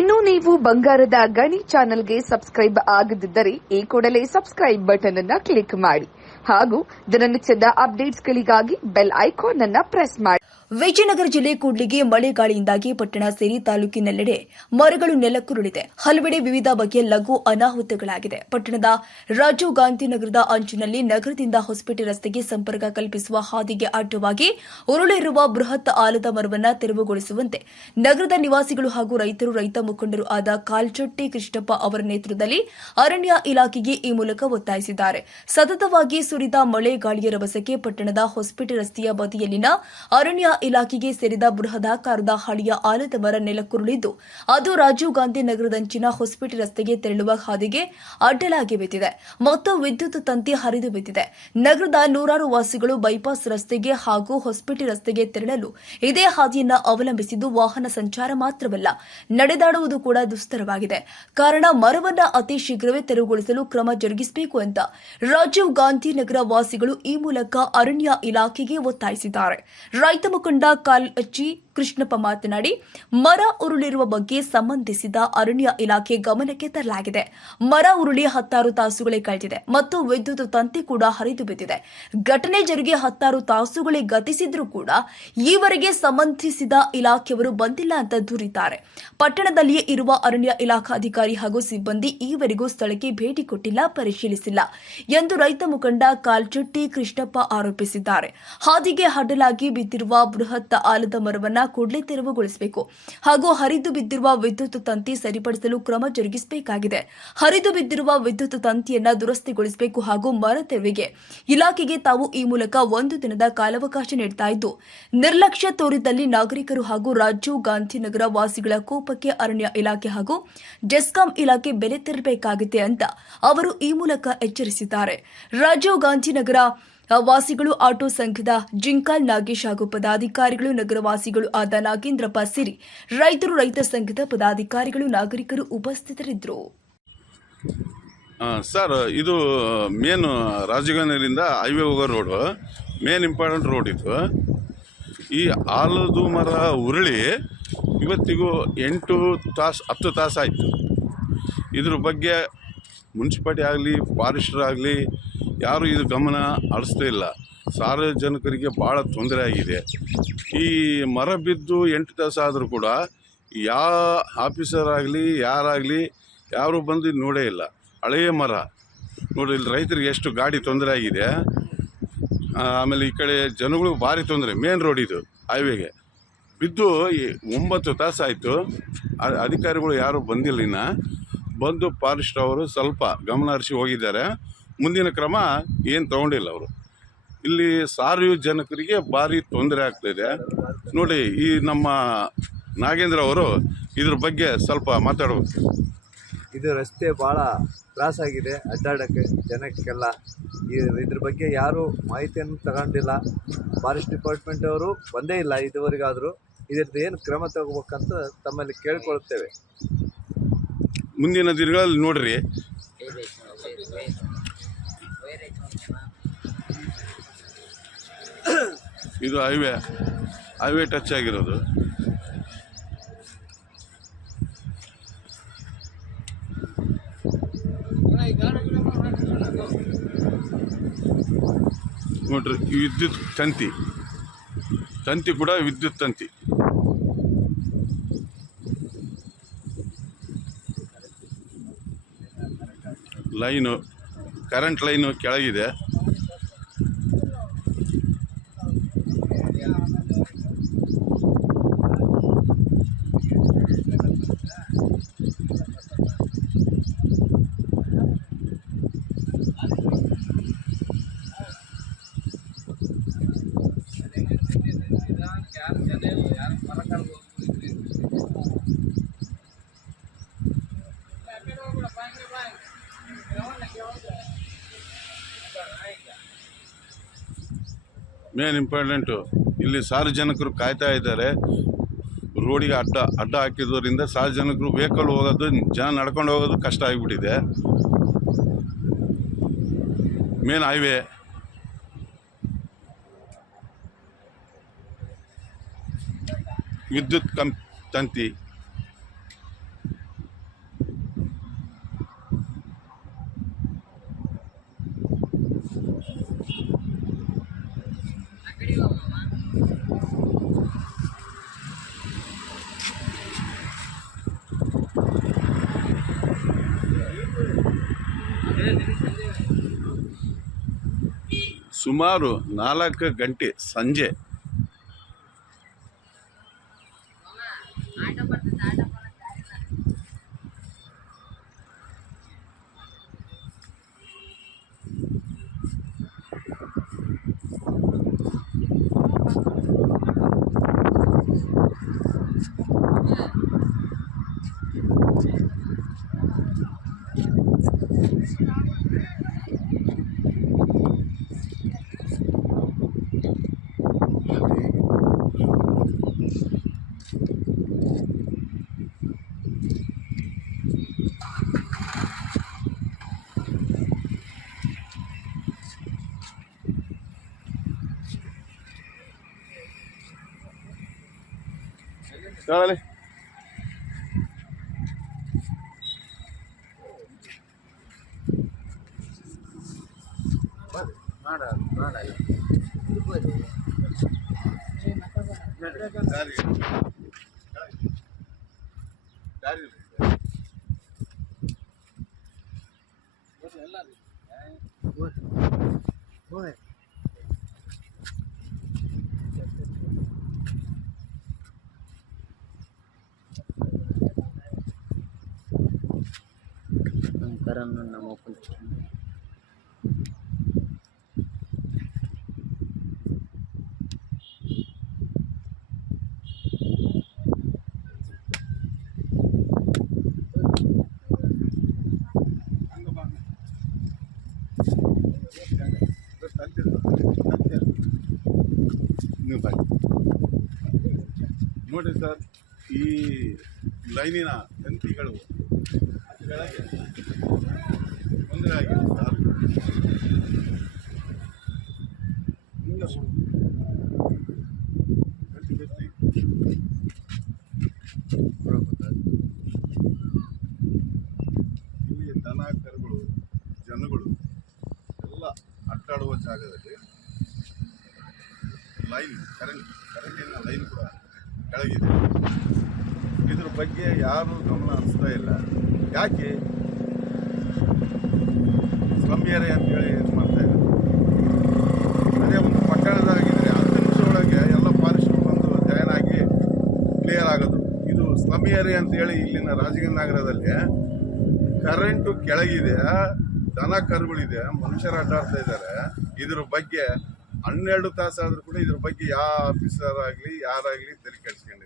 ಇನ್ನು ನೀವು ಬಂಗಾರದ ಗಣಿ ಚಾನೆಲ್ಗೆ ಸಬ್ಸ್ಕ್ರೈಬ್ ಆಗದಿದ್ದರೆ ಈ ಕೂಡಲೇ ಸಬ್ಸ್ಕ್ರೈಬ್ ಬಟನ್ ಅನ್ನು ಕ್ಲಿಕ್ ಮಾಡಿ ಹಾಗೂ ದಿನನಿತ್ಯದ ಅಪ್ಡೇಟ್ಸ್ಗಳಿಗಾಗಿ ಬೆಲ್ ಐಕಾನ್ ಅನ್ನು ಪ್ರೆಸ್ ಮಾಡಿ. ವಿಜಯನಗರ ಜಿಲ್ಲೆ ಕೂಡ್ಲಿಗಿ ಮಳೆ ಗಾಳಿಯಿಂದಾಗಿ ಪಟ್ಟಣ ಸೇರಿ ತಾಲೂಕಿನೆಲ್ಲೆಡೆ ಮರಗಳು ನೆಲಕ್ಕುರುಳಿದೆ. ಹಲವೆಡೆ ವಿವಿಧ ಬಗೆಯ ಲಘು ಅನಾಹುತಗಳಾಗಿದೆ. ಪಟ್ಟಣದ ರಾಜೀವ್ ಗಾಂಧಿ ನಗರದ ಅಂಚಿನಲ್ಲಿ ನಗರದಿಂದ ಹೊಸಪೇಟೆ ರಸ್ತೆಗೆ ಸಂಪರ್ಕ ಕಲ್ಪಿಸುವ ಹಾದಿಗೆ ಅಡ್ಡವಾಗಿ ಉರುಳಿರುವ ಬೃಹತ್ ಆಲದ ಮರವನ್ನು ತೆರವುಗೊಳಿಸುವಂತೆ ನಗರದ ನಿವಾಸಿಗಳು ಹಾಗೂ ರೈತ ಮುಖಂಡರು ಆದ ಕಾಲ್ಚಟ್ಟಿ ಕೃಷ್ಣಪ್ಪ ಅವರ ನೇತೃತ್ವದಲ್ಲಿ ಅರಣ್ಯ ಇಲಾಖೆಗೆ ಈ ಮೂಲಕ ಒತ್ತಾಯಿಸಿದ್ದಾರೆ. ಸತತವಾಗಿ ಸುರಿದ ಮಳೆ ಗಾಳಿಯ ರಭಸಕ್ಕೆ ಪಟ್ಟಣದ ಹೊಸಪೇಟೆ ರಸ್ತೆಯ ಬದಿಯಲ್ಲಿನ ಅರಣ್ಯ ಇಲಾಖೆಗೆ ಸೇರಿದ ಬೃಹದಾಕಾರದ ಹಳೆಯ ಆಲದ ಮರ ನೆಲಕ್ಕುರುಳಿದ್ದು ಅದು ರಾಜೀವ್ ಗಾಂಧಿ ನಗರದಂಚಿನ ಹೊಸಪೇಟೆ ರಸ್ತೆಗೆ ತೆರಳುವ ಹಾದಿಗೆ ಅಡ್ಡಲಾಗಿ ಬಿದ್ದಿದೆ ಮತ್ತು ವಿದ್ಯುತ್ ತಂತಿ ಹರಿದು ಬಿದ್ದಿದೆ. ನಗರದ ನೂರಾರು ವಾಸಿಗಳು ಬೈಪಾಸ್ ರಸ್ತೆಗೆ ಹಾಗೂ ಹೊಸಪೇಟೆ ರಸ್ತೆಗೆ ತೆರಳಲು ಇದೇ ಹಾದಿಯನ್ನು ಅವಲಂಬಿಸಿದ್ದು ವಾಹನ ಸಂಚಾರ ಮಾತ್ರವಲ್ಲ ನಡೆದಾಡುವುದು ಕೂಡ ದುಸ್ತರವಾಗಿದೆ. ಕಾರಣ ಮರವನ್ನು ಅತಿ ಶೀಘ್ರವೇ ತೆರವುಗೊಳಿಸಲು ಕ್ರಮ ಜರುಗಿಸಬೇಕು ಅಂತ ರಾಜೀವ್ ಗಾಂಧಿ ನಗರ ವಾಸಿಗಳು ಈ ಮೂಲಕ ಅರಣ್ಯ ಇಲಾಖೆಗೆ ಒತ್ತಾಯಿಸಿದ್ದಾರೆ. ರೈತ ಮುಖಂಡ ಕಾಲ್ಚಿ ಕೃಷ್ಣಪ್ಪ ಮಾತನಾಡಿ, ಮರ ಉರುಳಿರುವ ಬಗ್ಗೆ ಸಂಬಂಧಿಸಿದ ಅರಣ್ಯ ಇಲಾಖೆ ಗಮನಕ್ಕೆ ತರಲಾಗಿದೆ. ಮರ ಉರುಳಿ 10 ತಾಸುಗಳೇ ಕಳೆದಿದೆ ಮತ್ತು ವಿದ್ಯುತ್ ತಂತಿ ಕೂಡ ಹರಿದು ಬಿದ್ದಿದೆ. ಘಟನೆ ಜರುಗಿ 10 ತಾಸುಗಳೇ ಗತಿಸಿದ್ರೂ ಕೂಡ ಈವರೆಗೆ ಸಂಬಂಧಿಸಿದ ಇಲಾಖೆಯವರು ಬಂದಿಲ್ಲ ಅಂತ ದೂರಿದ್ದಾರೆ. ಪಟ್ಟಣದಲ್ಲಿಯೇ ಇರುವ ಅರಣ್ಯ ಇಲಾಖಾಧಿಕಾರಿ ಹಾಗೂ ಸಿಬ್ಬಂದಿ ಈವರೆಗೂ ಸ್ಥಳಕ್ಕೆ ಭೇಟಿ ಕೊಟ್ಟಿಲ್ಲ, ಪರಿಶೀಲಿಸಿಲ್ಲ ಎಂದು ರೈತ ಮುಖಂಡ ಕಾಲ್ಚಟ್ಟಿ ಕೃಷ್ಣಪ್ಪ ಆರೋಪಿಸಿದ್ದಾರೆ. ಹಾದಿಗೆ ಅಡ್ಡಲಾಗಿ ಬಿದ್ದಿರುವ ಬೃಹತ್ ಆಲದ ಮರವನ್ನು ಕೂಡಲೇ ತೆರವುಗೊಳಿಸಬೇಕು ಹಾಗೂ ಹರಿದು ಬಿದ್ದಿರುವ ವಿದ್ಯುತ್ ತಂತಿ ಸರಿಪಡಿಸಲು ಕ್ರಮ ಜರುಗಿಸಬೇಕಾಗಿದೆ. ಹರಿದು ಬಿದ್ದಿರುವ ವಿದ್ಯುತ್ ತಂತಿಯನ್ನ ದುರಸ್ತಿಗೊಳಿಸಬೇಕು ಹಾಗೂ ಮರ ತೆರವಿಗೆ ಇಲಾಖೆಗೆ ತಾವು ಈ ಮೂಲಕ 1 ದಿನದ ಕಾಲಾವಕಾಶ ನೀಡುತ್ತಾ ಇದ್ದು, ನಿರ್ಲಕ್ಷ್ಯ ತೋರಿದಲ್ಲಿ ನಾಗರಿಕರು ಹಾಗೂ ರಾಜೀವ್ ಗಾಂಧಿ ನಗರ ವಾಸಿಗಳ ಕೋಪಕ್ಕೆ ಅರಣ್ಯ ಇಲಾಖೆ ಹಾಗೂ ಜೆಸ್ಕಾಂ ಇಲಾಖೆ ಬೆಲೆ ತೆರಬೇಕಾಗಿದೆ ಅಂತ ಅವರು ಈ ಮೂಲಕ ಎಚ್ಚರಿಸಿದ್ದಾರೆ. ರಾಜೀವ್ ಗಾಂಧಿ ನಗರ ವಾಸಿಗಳು ಆಟೋ ಸಂಘದ ಜಿಂಕಾಲ್ ನಾಗೇಶ್ ಹಾಗೂ ಪದಾಧಿಕಾರಿಗಳು, ನಗರವಾಸಿಗಳು ಆದ ನಾಗೇಂದ್ರಪ್ಪ ಸೇರಿ ರೈತರು, ರೈತ ಸಂಘದ ಪದಾಧಿಕಾರಿಗಳು, ನಾಗರಿಕರು ಉಪಸ್ಥಿತರಿದ್ದರು. ಸರ್, ಇದು ಮೇನ್ ರಾಜೀವ್ಗಾಂಧಿಯಿಂದ ಹೈವೇ ಹೋಗೋ ರೋಡು, ಮೇನ್ ಇಂಪಾರ್ಟೆಂಟ್ ರೋಡ್ ಇದು. ಈ ಆಲದ ಮರ ಉರುಳಿ ಇವತ್ತಿಗೂ 10 ತಾಸು ಆಯಿತು. ಇದ್ರ ಬಗ್ಗೆ ಮುನ್ಸಿಪಾಲ್ಟಿ ಆಗಲಿ ಫಾರೆಸ್ಟರ್ ಆಗಲಿ ಯಾರು ಇದು ಗಮನ ಹರಿಸ್ತಾ ಇಲ್ಲ. ಸಾರ್ವಜನಿಕರಿಗೆ ಭಾಳ ತೊಂದರೆ ಆಗಿದೆ. ಈ ಮರ ಬಿದ್ದು 8 ತಾಸು ಆದರೂ ಕೂಡ ಯಾವ ಆಫೀಸರ್ ಆಗಲಿ ಯಾರಾಗಲಿ ಯಾರು ಬಂದು ನೋಡೇ ಇಲ್ಲ. ಹಳೆಯ ಮರ ನೋಡಿ, ಇಲ್ಲಿ ರೈತರಿಗೆ ಎಷ್ಟು ಗಾಡಿ ತೊಂದರೆ ಆಗಿದೆ. ಆಮೇಲೆ ಈ ಕಡೆ ಜನಗಳಿಗೆ ಭಾರಿ ತೊಂದರೆ. ಮೇನ್ ರೋಡ್ ಇದು, ಹೈವೇಗೆ ಬಿದ್ದು 9 ತಾಸು ಆಯಿತು. ಅಧಿಕಾರಿಗಳು ಯಾರೂ ಬಂದಿಲ್ಲ. ಇನ್ನು ಬಂದು ಫಾರೆಸ್ಟ್ ಅವರು ಸ್ವಲ್ಪ ಗಮನ ಹರಿಸಿ ಹೋಗಿದ್ದಾರೆ. ಮುಂದಿನ ಕ್ರಮ ಏನು ತಗೊಂಡಿಲ್ಲ ಅವರು. ಇಲ್ಲಿ ಸಾರ್ವಜನಿಕರಿಗೆ ಭಾರಿ ತೊಂದರೆ ಆಗ್ತಾಯಿದೆ. ನೋಡಿ, ಈ ನಮ್ಮ ನಾಗೇಂದ್ರ ಅವರು ಇದ್ರ ಬಗ್ಗೆ ಸ್ವಲ್ಪ ಮಾತಾಡಬೇಕು. ಇದು ರಸ್ತೆ ಭಾಳ ತ್ರಾಸಾಗಿದೆ ಅಡ್ಡಾಡೋಕ್ಕೆ ಜನಕ್ಕೆಲ್ಲ. ಇದ್ರ ಬಗ್ಗೆ ಯಾರೂ ಮಾಹಿತಿಯನ್ನು ತಗೊಂಡಿಲ್ಲ. ಫಾರೆಸ್ಟ್ ಡಿಪಾರ್ಟ್ಮೆಂಟ್ ಅವರು ಬಂದೇ ಇಲ್ಲ ಇದುವರೆಗಾದರೂ. ಇದ್ರದ್ದು ಏನು ಕ್ರಮ ತಗೋಬೇಕಂತ ತಮ್ಮಲ್ಲಿ ಕೇಳ್ಕೊಳ್ತೇವೆ. ಮುಂದಿನ ದಿನಗಳಲ್ಲಿ ನೋಡ್ರಿ, ಇದು ಹೈವೇ ಟಚ್ ಆಗಿರೋದು. ನೋಡ್ರಿ, ವಿದ್ಯುತ್ ತಂತಿ ಕೂಡ ವಿದ್ಯುತ್ ತಂತಿ. ಕರೆಂಟ್ ಲೈನು ಕೆಳಗಿದೆ. ಮೇನ್ ಇಂಪಾರ್ಟೆಂಟು ಇಲ್ಲಿ ಸಾರ್ವಜನಿಕರು ಕಾಯ್ತಾ ಇದ್ದಾರೆ. ರೋಡಿಗೆ ಅಡ್ಡ ಹಾಕಿದ್ರಿಂದ ಸಾರ್ವಜನಿಕರು ವೆಹಿಕಲ್ ಹೋಗೋದು, ಜನ ನಡ್ಕೊಂಡು ಹೋಗೋದು ಕಷ್ಟ ಆಗಿಬಿಟ್ಟಿದೆ. ಮೇನ್ ಹೈವೇ ವಿದ್ಯುತ್ ತಂತಿ ಸುಮಾರು 4 ಗಂಟೆ ಸಂಜೆ ಹೇಳಲಿ karena nama kunci ನೋಡಿ ಸರ್, ಈ ಲೈನಿನ ತಂತಿಗಳು ಕೆಳಗೆ ತೊಂದರೆ ಆಗಿದೆ ಸರ್. ಇಲ್ಲಿ ದನ ಕರುಗಳು ಜನಗಳು ಎಲ್ಲ ಅಡ್ಡಾಡುವ ಜಾಗದಲ್ಲಿ ಲೈನ್ ಕರೆಂಟಿನ ಲೈನ್ ಕೂಡ ಕೆಳಗಿದೆ. ಇದ್ರ ಬಗ್ಗೆ ಯಾರು ಗಮನ ಹರಿಸ್ತಾ ಇಲ್ಲ. ಯಾಕೆ ಸ್ಲಮ್ ಏರಿಯಾ ಅಂತೇಳಿ ಇದು ಮಾಡ್ತಾ ಇದ್ದಾರೆ. ಅದೇ ಒಂದು ಪಟ್ಟಣದಾಗಿದ್ದರೆ 10 ನಿಮಿಷ ಒಳಗೆ ಎಲ್ಲ ಫಾರೆಸ್ಟ್ ಬಂದು ಜಾಯ್ನ್ ಆಗಿ ಕ್ಲಿಯರ್ ಆಗೋದು. ಇದು ಸ್ಲಮ್ ಏರಿಯಾ ಅಂತೇಳಿ ಇಲ್ಲಿನ ರಾಜಗಂಗ ನಗರದಲ್ಲಿ ಕರೆಂಟು ಕೆಳಗಿದೆ, ದನ ಕರುಗಳಿದೆ, ಮನುಷ್ಯರು ಅಡ್ಡಾಡ್ತಾ ಇದ್ದಾರೆ. ಇದ್ರ ಬಗ್ಗೆ 12 ತಾಸಾದರೂ ಕೂಡ ಇದ್ರ ಬಗ್ಗೆ ಯಾವ ಆಫೀಸರ್ ಆಗಲಿ ಯಾರಾಗಲಿ ತಲೆ ಕೆಡಿಸ್ಕೊಂಡಿಲ್ಲ.